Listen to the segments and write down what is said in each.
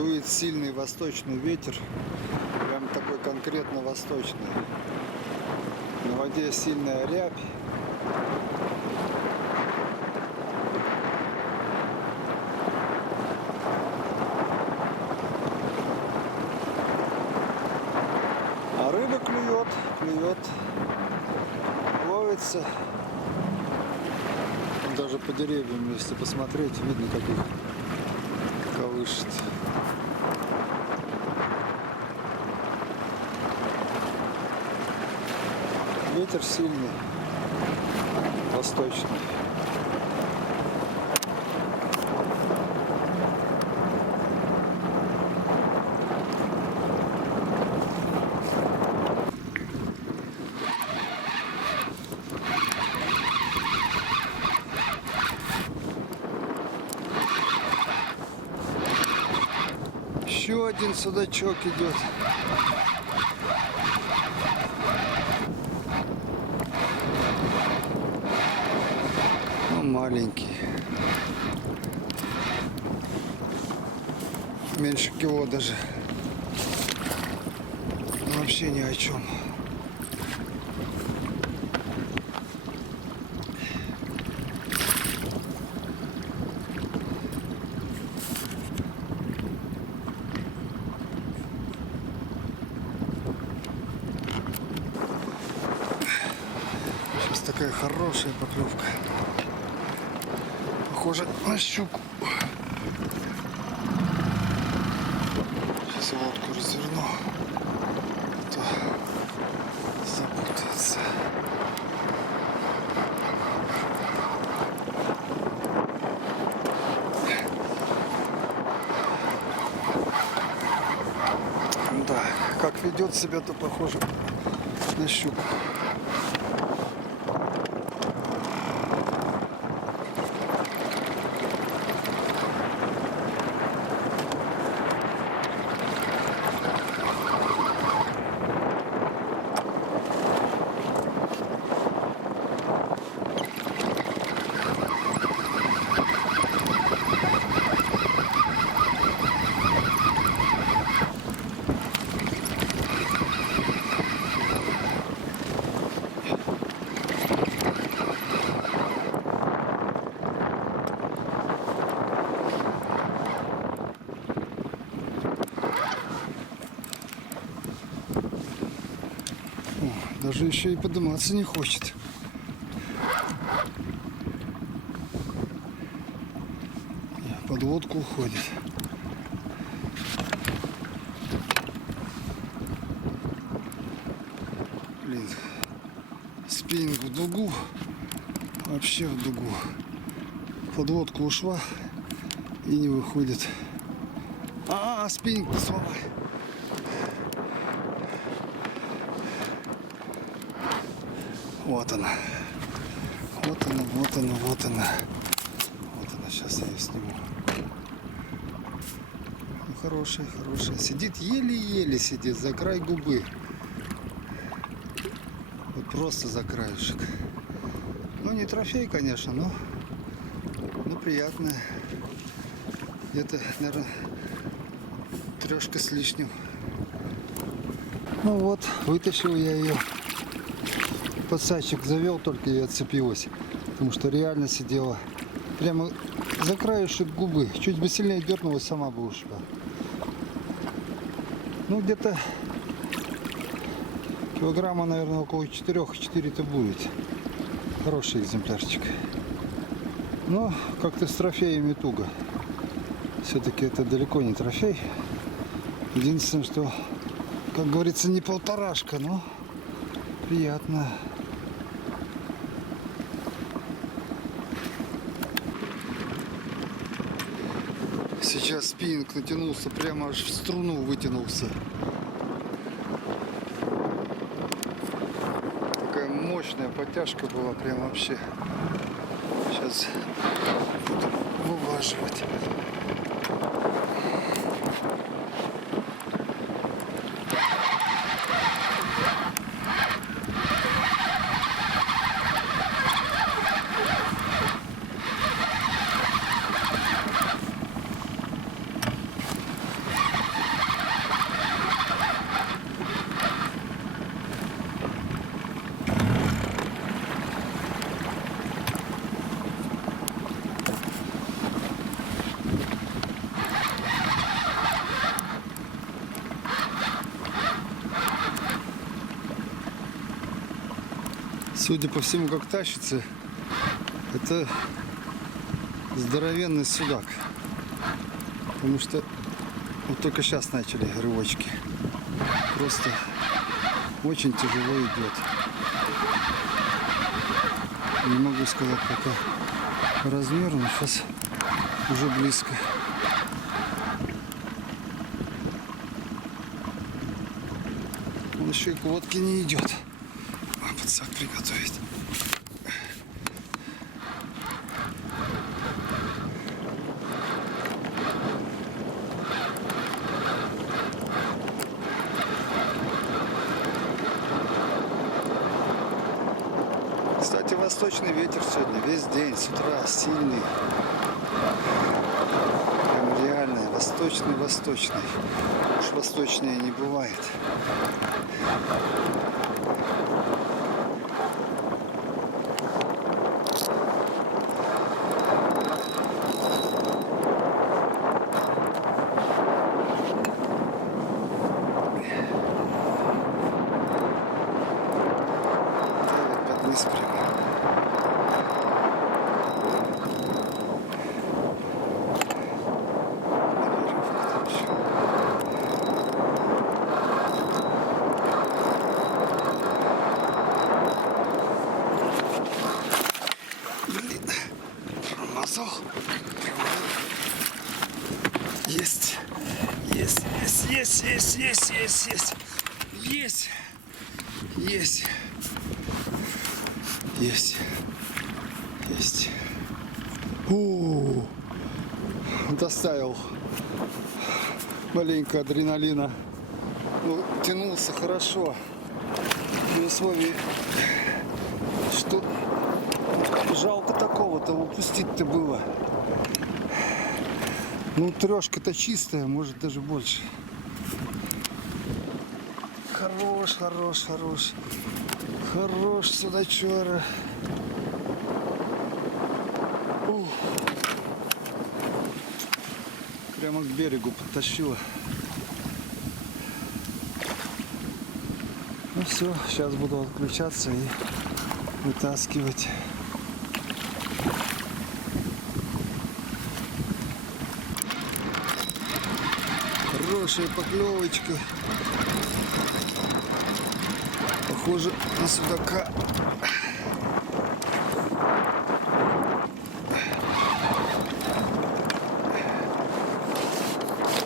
Дует сильный восточный ветер, прям такой конкретно восточный. На воде сильная рябь. А рыба клюет, ловится. Даже по деревьям, если посмотреть, видно, как их колышет. Ветер сильный, восточный. Еще один судачок идет. Ну, маленький. Меньше кило даже. Вообще ни о чем. Сейчас такая хорошая поклевка. Похоже на щуку. Сейчас лодку разверну, то запутается. Да, как ведет себя, то похоже на щуку. Даже еще и подниматься не хочет. Под лодку уходит. Блин, спиннинг в дугу. Вообще в дугу. Под лодку ушла и не выходит. Спиннинг сломай. Вот она. Вот она, вот она, вот она. Вот она, сейчас я ее сниму. Ну, хорошая, хорошая. Сидит еле-еле сидит за край губы. Вот просто за краешек. Ну, не трофей, конечно, но приятная. Где-то, наверное, 3 с лишним. Ну вот, вытащил я ее. Подсадчик завел только и отцепилась, потому что реально сидела прямо за краешек губы. Чуть бы сильнее дернулась, сама бы ушла. Ну, где-то килограмма, наверное, около 4-4-то будет. Хороший экземплярчик. Но как-то с трофеями туго. Все-таки это далеко не трофей. Единственное, что, как говорится, не полторашка, но приятно. Сейчас спиннинг натянулся, прямо аж в струну вытянулся. Такая мощная подтяжка была, прям вообще. Сейчас буду вываживать. Судя по всему, как тащится, это здоровенный судак. Потому что вот только сейчас начали рывочки. Просто очень тяжело идет. Не могу сказать пока размер, но сейчас уже близко. Он еще и к водке не идет. А подсак приготовить. Кстати, восточный ветер сегодня весь день, с утра сильный. Прям реальный, восточный. Уж восточнее не бывает. Под низ прямо. Есть. О, доставил маленько адреналина. Ну, тянулся хорошо. При условии, что жалко такого-то упустить-то было. Ну, трешка-то чистая, может даже больше. Хорош судачара. Прямо к берегу подтащила. Ну все, сейчас буду отключаться и вытаскивать. Хорошая поклевочка. Похоже на судака.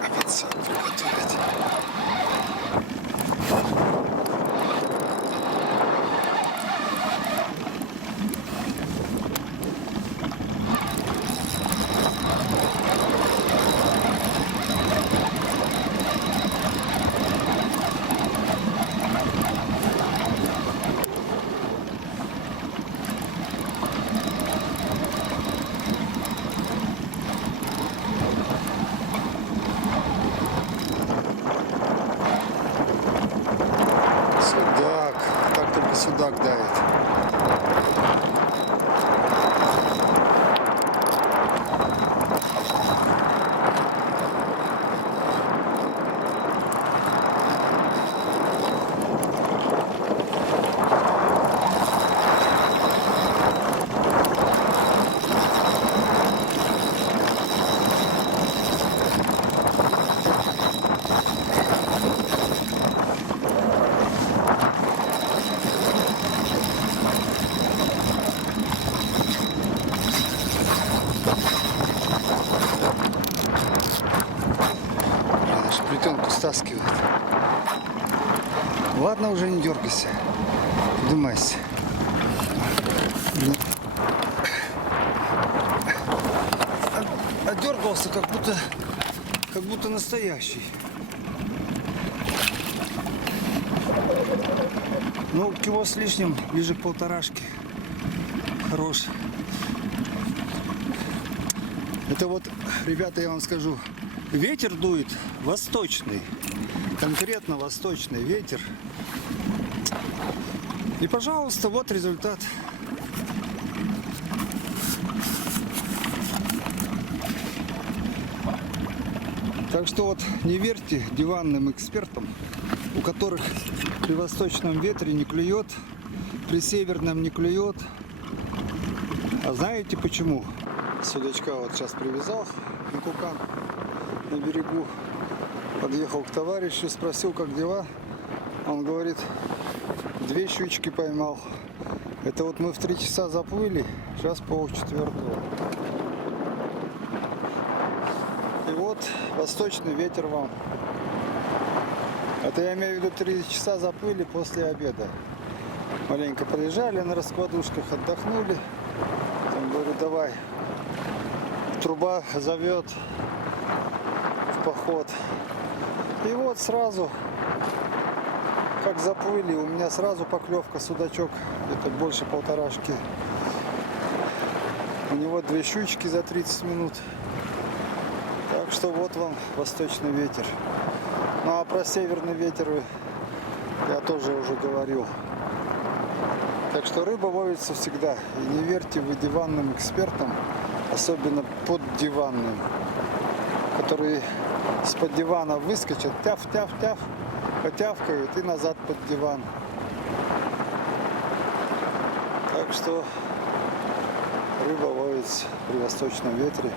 А подсак приготовить. Судак давит. Плетенку стаскивает. Ладно, уже не дергайся. Поднимайся. Отдергался, как будто настоящий. Ну, кило с лишним, ближе к полторашке. Хорош. Это вот, ребята, я вам скажу, ветер дует восточный, конкретно восточный ветер. И, пожалуйста, вот результат. Так что вот не верьте диванным экспертам, у которых при восточном ветре не клюет, при северном не клюет. А знаете почему? Судачка вот сейчас привязал на кукан на берегу. Подъехал к товарищу, спросил, как дела. Он говорит, 2 щучки поймал. Это вот мы в 3 часа заплыли, сейчас 3:30. И вот восточный ветер вам. Это я имею в виду 3 часа заплыли после обеда. Маленько полежали на раскладушках, отдохнули. Там говорю, давай. Труба зовет в поход. И вот сразу, как заплыли, у меня сразу поклевка, судачок, это больше 1,5. У него 2 щучки за 30 минут. Так что вот вам восточный ветер. Ну а про северный ветер я тоже уже говорил. Так что рыба ловится всегда. И не верьте вы диванным экспертам, особенно поддиванным, которые с-под дивана выскочат, тяф-тяф-тяф, потявкают и назад под диван. Так что рыба ловится при восточном ветре.